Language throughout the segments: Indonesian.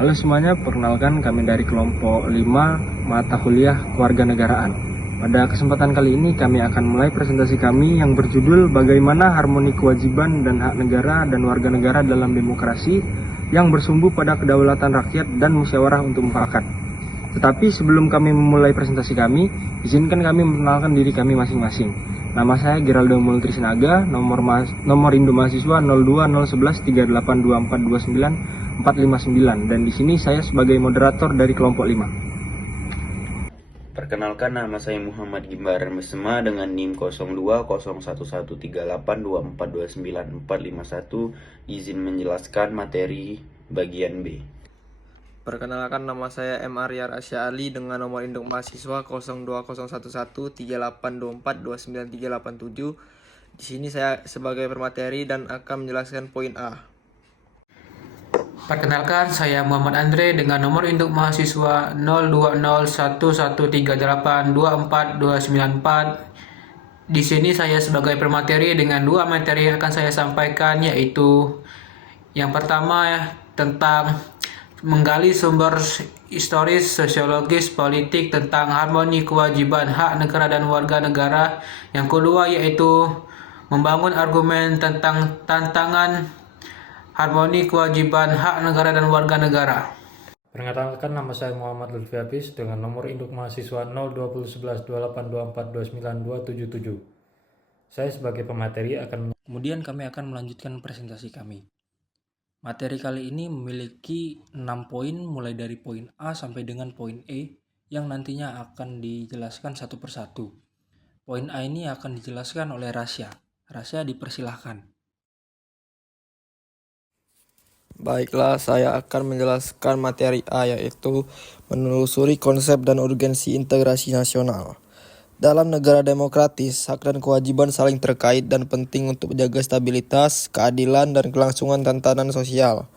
Halo semuanya, perkenalkan kami dari kelompok 5 mata kuliah Kewarganegaraan. Pada kesempatan kali ini kami akan mulai presentasi kami yang berjudul Bagaimana Harmoni Kewajiban dan Hak Negara dan Warga Negara dalam Demokrasi yang bersumbu pada kedaulatan rakyat dan musyawarah untuk mufakat. Tetapi sebelum kami memulai presentasi kami, izinkan kami memperkenalkan diri kami masing-masing. Nama saya Geraldo Multrisinaga, nomor induk mahasiswa 020111382429 dan di sini saya sebagai moderator dari kelompok 5. Perkenalkan, nama saya Muhammad Gimbaran Mesema dengan NIM 0201138242942941. Izin menjelaskan materi bagian B. Perkenalkan, nama saya M. Arya Rasya Ali dengan nomor induk mahasiswa 02011384242937. Di sini saya sebagai pemateri dan akan menjelaskan poin A. Perkenalkan, saya Muhammad Andre dengan nomor induk mahasiswa 020113824294. Di sini saya sebagai pemateri dengan dua materi yang akan saya sampaikan, yaitu yang pertama tentang menggali sumber historis, sosiologis, politik tentang harmoni kewajiban hak negara dan warga negara. Yang kedua yaitu membangun argumen tentang tantangan harmoni kewajiban hak negara dan warga negara. Perkenalkan, nama saya Muhammad Lutfi Hafiz dengan nomor induk mahasiswa 02011128242927. Saya sebagai pemateri akan Kemudian kami akan melanjutkan presentasi kami. Materi kali ini memiliki 6 poin mulai dari poin A sampai dengan poin E yang nantinya akan dijelaskan satu persatu. Poin A ini akan dijelaskan oleh Rasya. Rasya, dipersilahkan. Baiklah, saya akan menjelaskan materi A, yaitu menelusuri konsep dan urgensi integrasi nasional. Dalam negara demokratis, hak dan kewajiban saling terkait dan penting untuk menjaga stabilitas, keadilan, dan kelangsungan tatanan sosial.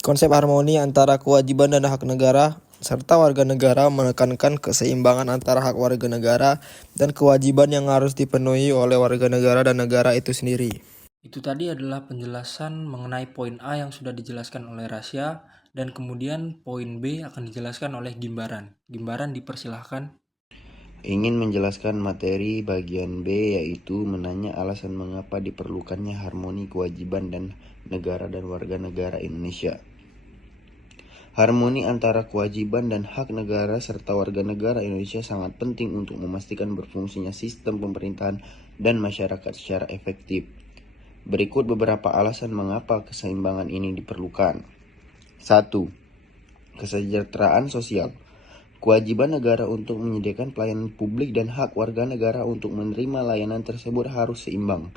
Konsep harmoni antara kewajiban dan hak negara serta warga negara menekankan keseimbangan antara hak warga negara dan kewajiban yang harus dipenuhi oleh warga negara dan negara itu sendiri. Itu tadi adalah penjelasan mengenai poin A yang sudah dijelaskan oleh Rasya, dan kemudian poin B akan dijelaskan oleh Gimbaran. Gimbaran, dipersilahkan. Ingin menjelaskan materi bagian B, yaitu menanya alasan mengapa diperlukannya harmoni kewajiban dan negara dan warga negara Indonesia. Harmoni antara kewajiban dan hak negara serta warga negara Indonesia sangat penting untuk memastikan berfungsinya sistem pemerintahan dan masyarakat secara efektif. Berikut beberapa alasan mengapa keseimbangan ini diperlukan. 1. Kesejahteraan sosial. Kewajiban negara untuk menyediakan pelayanan publik dan hak warga negara untuk menerima layanan tersebut harus seimbang,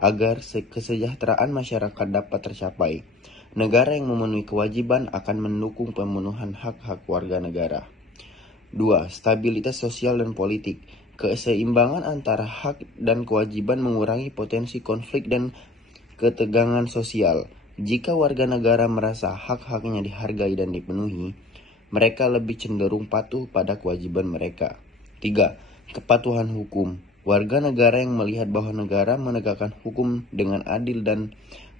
agar kesejahteraan masyarakat dapat tercapai. Negara yang memenuhi kewajiban akan mendukung pemenuhan hak-hak warga negara. 2. Stabilitas sosial dan politik. Keseimbangan antara hak dan kewajiban mengurangi potensi konflik dan ketegangan sosial. Jika warga negara merasa hak-haknya dihargai dan dipenuhi, mereka lebih cenderung patuh pada kewajiban mereka. 3. Kepatuhan hukum. Warga negara yang melihat bahwa negara menegakkan hukum dengan adil dan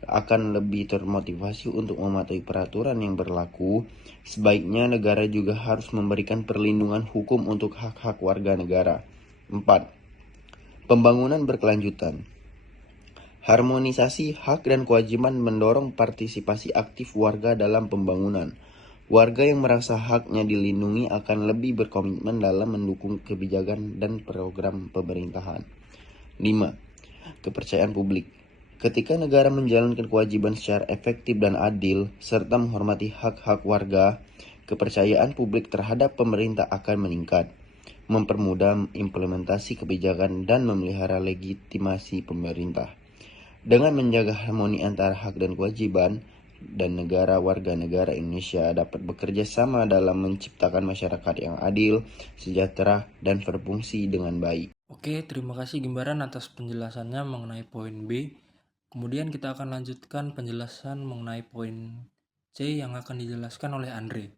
akan lebih termotivasi untuk mematuhi peraturan yang berlaku. Sebaiknya negara juga harus memberikan perlindungan hukum untuk hak-hak warga negara. 4. Pembangunan berkelanjutan. Harmonisasi hak dan kewajiban mendorong partisipasi aktif warga dalam pembangunan. Warga yang merasa haknya dilindungi akan lebih berkomitmen dalam mendukung kebijakan dan program pemerintahan. 5. Kepercayaan publik. Ketika negara menjalankan kewajiban secara efektif dan adil, serta menghormati hak-hak warga, kepercayaan publik terhadap pemerintah akan meningkat, mempermudah implementasi kebijakan dan memelihara legitimasi pemerintah. Dengan menjaga harmoni antara hak dan kewajiban, dan negara warga negara Indonesia dapat bekerja sama dalam menciptakan masyarakat yang adil, sejahtera, dan berfungsi dengan baik. Oke, terima kasih Gimbaran atas penjelasannya mengenai poin B. Kemudian kita akan lanjutkan penjelasan mengenai poin C yang akan dijelaskan oleh Andre.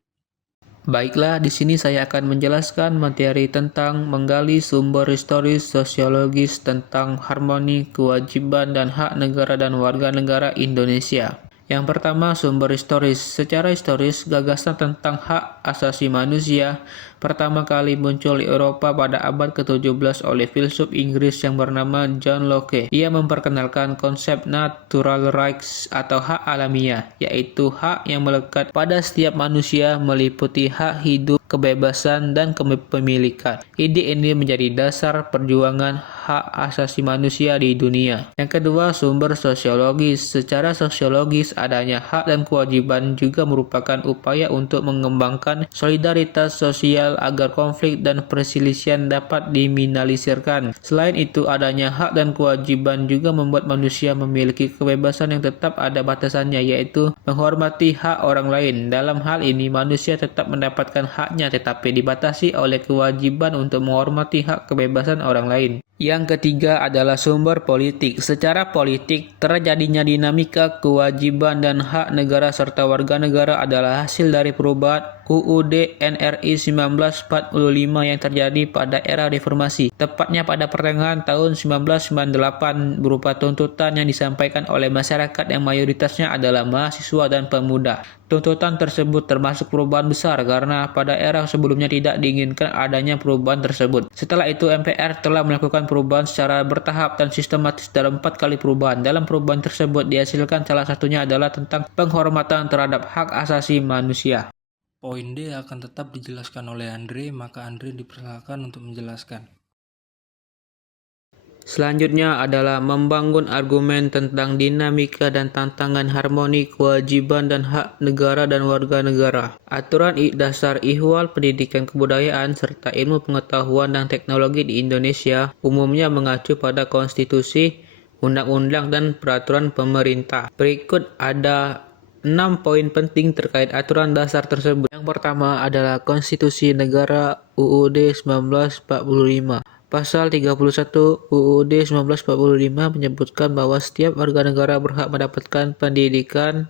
Baiklah, di sini saya akan menjelaskan materi tentang menggali sumber historis sosiologis tentang harmoni kewajiban dan hak negara dan warga negara Indonesia. Yang pertama, sumber historis. Secara historis, gagasan tentang hak asasi manusia pertama kali muncul di Eropa pada abad ke-17 oleh filsuf Inggris yang bernama John Locke. Ia memperkenalkan konsep natural rights atau hak alamiah, yaitu hak yang melekat pada setiap manusia meliputi hak hidup, kebebasan, dan kepemilikan. Ide ini menjadi dasar perjuangan hak asasi manusia di dunia. Yang kedua, sumber sosiologis. Secara sosiologis, adanya hak dan kewajiban juga merupakan upaya untuk mengembangkan solidaritas sosial agar konflik dan perselisihan dapat diminimalisirkan. Selain itu, adanya hak dan kewajiban juga membuat manusia memiliki kebebasan yang tetap ada batasannya, yaitu menghormati hak orang lain. Dalam hal ini, manusia tetap mendapatkan haknya tetapi dibatasi oleh kewajiban untuk menghormati hak kebebasan orang lain. Yang ketiga adalah sumber politik. Secara politik, terjadinya dinamika kewajiban dan hak negara serta warga negara adalah hasil dari perubahan UUD NRI 1945 yang terjadi pada era reformasi, tepatnya pada pertengahan tahun 1998 berupa tuntutan yang disampaikan oleh masyarakat yang mayoritasnya adalah mahasiswa dan pemuda. Tuntutan tersebut termasuk perubahan besar karena pada era sebelumnya tidak diinginkan adanya perubahan tersebut. Setelah itu MPR telah melakukan perubahan secara bertahap dan sistematis dalam 4 kali perubahan. Dalam perubahan tersebut dihasilkan salah satunya adalah tentang penghormatan terhadap hak asasi manusia. Poin D akan tetap dijelaskan oleh Andre, maka Andre dipersilakan untuk menjelaskan. Selanjutnya adalah membangun argumen tentang dinamika dan tantangan harmoni kewajiban dan hak negara dan warga negara. Aturan dasar ihwal pendidikan kebudayaan serta ilmu pengetahuan dan teknologi di Indonesia umumnya mengacu pada konstitusi, undang-undang, dan peraturan pemerintah. Berikut ada 6 poin penting terkait aturan dasar tersebut. Yang pertama adalah Konstitusi Negara UUD 1945. Pasal 31 UUD 1945 menyebutkan bahwa setiap warga negara berhak mendapatkan pendidikan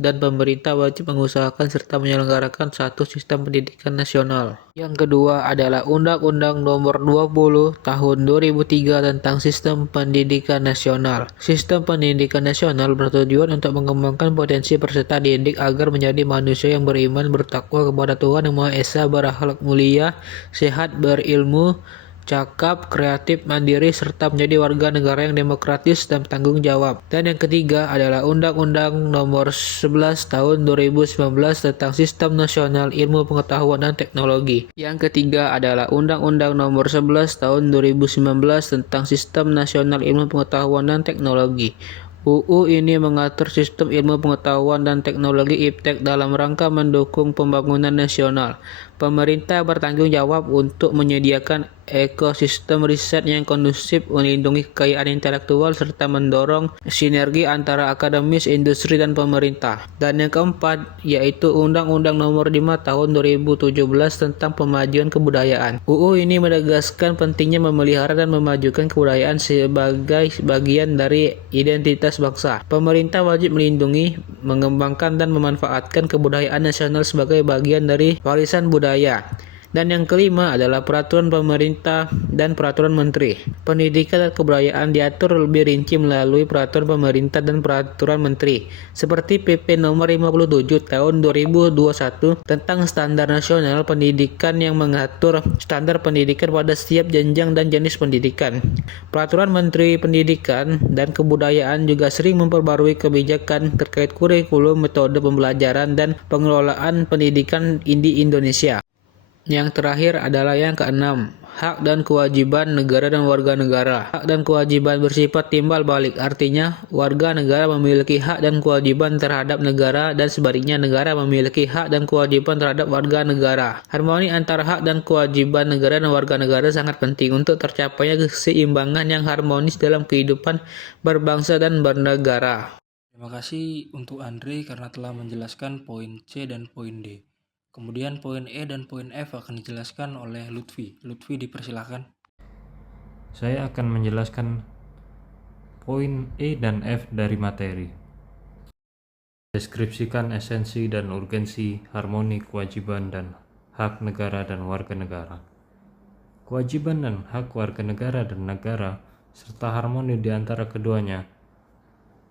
dan pemerintah wajib mengusahakan serta menyelenggarakan satu sistem pendidikan nasional. Yang kedua adalah Undang-Undang Nomor 20 Tahun 2003 tentang Sistem Pendidikan Nasional. Sistem pendidikan nasional bertujuan untuk mengembangkan potensi peserta didik agar menjadi manusia yang beriman, bertakwa kepada Tuhan Yang Maha Esa, berakhlak mulia, sehat, berilmu, cakap, kreatif, mandiri, serta menjadi warga negara yang demokratis dan bertanggung jawab. Dan yang ketiga adalah Undang-Undang Nomor 11 Tahun 2019 tentang Sistem Nasional Ilmu Pengetahuan dan Teknologi. Yang ketiga adalah Undang-Undang Nomor 11 Tahun 2019 tentang Sistem Nasional Ilmu Pengetahuan dan Teknologi. UU ini mengatur sistem ilmu pengetahuan dan teknologi IPTEK dalam rangka mendukung pembangunan nasional. Pemerintah bertanggung jawab untuk menyediakan ekosistem riset yang kondusif, melindungi kekayaan intelektual, serta mendorong sinergi antara akademis, industri, dan pemerintah. Dan yang keempat, yaitu Undang-Undang Nomor 5 Tahun 2017 tentang Pemajuan Kebudayaan. UU ini menegaskan pentingnya memelihara dan memajukan kebudayaan sebagai bagian dari identitas bangsa. Pemerintah wajib melindungi, mengembangkan, dan memanfaatkan kebudayaan nasional sebagai bagian dari warisan budaya. Dan yang kelima adalah peraturan pemerintah dan peraturan menteri. Pendidikan dan kebudayaan diatur lebih rinci melalui peraturan pemerintah dan peraturan menteri, seperti PP Nomor 57 Tahun 2021 tentang standar nasional pendidikan yang mengatur standar pendidikan pada setiap jenjang dan jenis pendidikan. Peraturan Menteri Pendidikan dan Kebudayaan juga sering memperbarui kebijakan terkait kurikulum, metode pembelajaran, dan pengelolaan pendidikan di Indonesia. Yang terakhir adalah yang keenam, hak dan kewajiban negara dan warga negara. Hak dan kewajiban bersifat timbal balik, artinya warga negara memiliki hak dan kewajiban terhadap negara dan sebaliknya negara memiliki hak dan kewajiban terhadap warga negara. Harmoni antara hak dan kewajiban negara dan warga negara sangat penting untuk tercapainya keseimbangan yang harmonis dalam kehidupan berbangsa dan bernegara. Terima kasih untuk Andre karena telah menjelaskan poin C dan poin D. Kemudian poin E dan poin F akan dijelaskan oleh Lutfi. Lutfi dipersilakan. Saya akan menjelaskan poin E dan F dari materi. Deskripsikan esensi dan urgensi harmoni kewajiban dan hak negara dan warga negara. Kewajiban dan hak warga negara dan negara serta harmoni di antara keduanya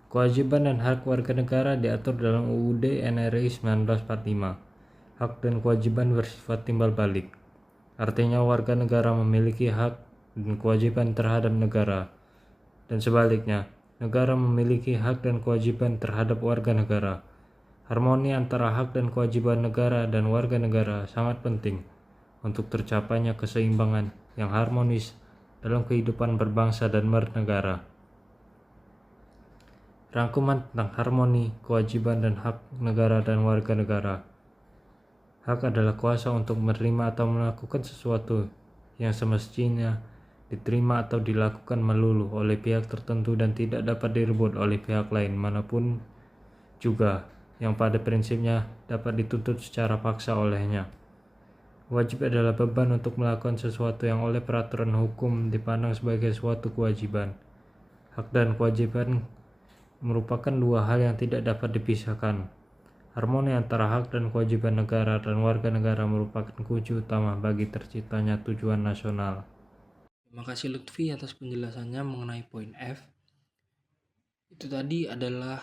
Kewajiban dan hak warga negara diatur dalam UUD NRI 1945. Hak dan kewajiban bersifat timbal balik. Artinya warga negara memiliki hak dan kewajiban terhadap negara, dan sebaliknya, negara memiliki hak dan kewajiban terhadap warga negara. Harmoni antara hak dan kewajiban negara dan warga negara sangat penting untuk tercapainya keseimbangan yang harmonis dalam kehidupan berbangsa dan bernegara. Rangkuman tentang harmoni, kewajiban, dan hak negara dan warga negara. Hak adalah kuasa untuk menerima atau melakukan sesuatu yang semestinya diterima atau dilakukan melulu oleh pihak tertentu dan tidak dapat direbut oleh pihak lain manapun juga, yang pada prinsipnya dapat dituntut secara paksa olehnya. Wajib adalah beban untuk melakukan sesuatu yang oleh peraturan hukum dipandang sebagai suatu kewajiban. Hak dan kewajiban merupakan dua hal yang tidak dapat dipisahkan. Harmoni antara hak dan kewajiban negara dan warga negara merupakan kunci utama bagi terciptanya tujuan nasional. Terima kasih Lutfi atas penjelasannya mengenai poin F. Itu tadi adalah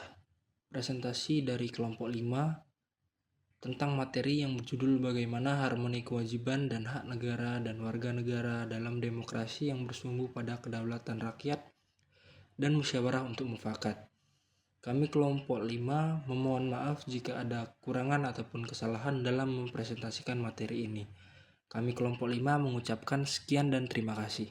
presentasi dari kelompok 5 tentang materi yang berjudul bagaimana harmoni kewajiban dan hak negara dan warga negara dalam demokrasi yang bersumber pada kedaulatan rakyat dan musyawarah untuk mufakat. Kami kelompok 5 memohon maaf jika ada kurangan ataupun kesalahan dalam mempresentasikan materi ini. Kami kelompok 5 mengucapkan sekian dan terima kasih.